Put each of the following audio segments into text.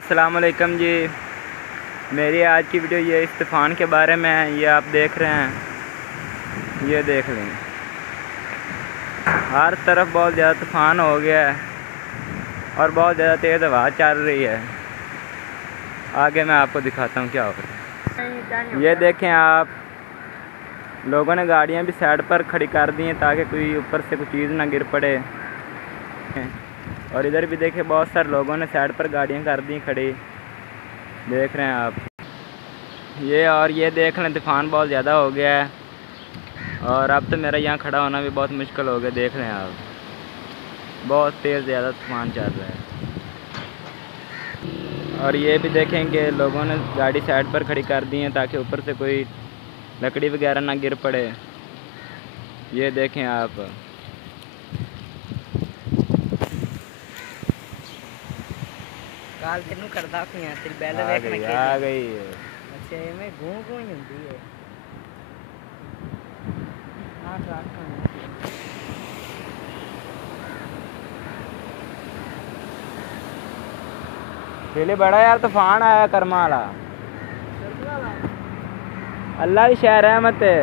अस्सलाम वालेकुम जी। मेरी आज की वीडियो ये इस तूफ़ान के बारे में है। ये आप देख रहे हैं, ये देख लें, हर तरफ बहुत ज़्यादा तूफ़ान हो गया है और बहुत ज़्यादा तेज़ हवा चल रही है। आगे मैं आपको दिखाता हूँ क्या हो रहा है। ये देखें आप, लोगों ने गाड़ियाँ भी साइड पर खड़ी कर दी हैं ताकि कोई ऊपर से कोई चीज़ ना गिर पड़े। और इधर भी देखें, बहुत सारे लोगों ने साइड पर गाड़ियाँ कर दी खड़ी, देख रहे हैं आप। ये देख लें, तूफ़ान बहुत ज़्यादा हो गया है और अब तो मेरा यहाँ खड़ा होना भी बहुत मुश्किल हो गया। देख रहे हैं आप, बहुत तेज़ ज़्यादा तूफ़ान चल रहा है। और ये भी देखें कि लोगों ने गाड़ी साइड पर खड़ी कर दी है ताकि ऊपर से कोई लकड़ी वगैरह ना गिर पड़े। ये देखें आप, काल तेनू करदा पिया तेरी बैल आ देखना गई के आ गई। अच्छा मैं घूं घूं ही हुंदी है हां ट्रक पहले बड़ा यार तूफान आया कर्मा वाला। अल्लाह की शहर रहमत है।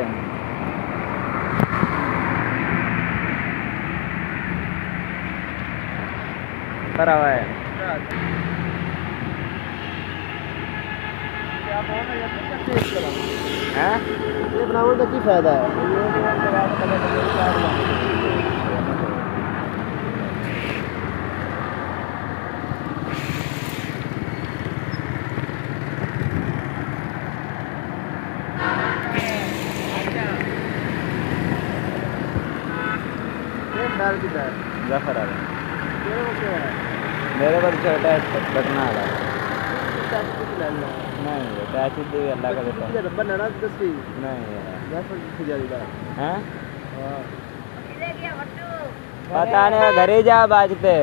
भरा हुआ है। हैं? ये बनाने का की फायदा है? डाल की दाल जफर आ है मेरे पर छोटा है बटना वाला। नहीं टैक्सी दी अल्लाह का बेटा। बनाना दसी नहीं यार, जफर की खिजारी हैं? हां पता नहीं, घर ही जा बाजते।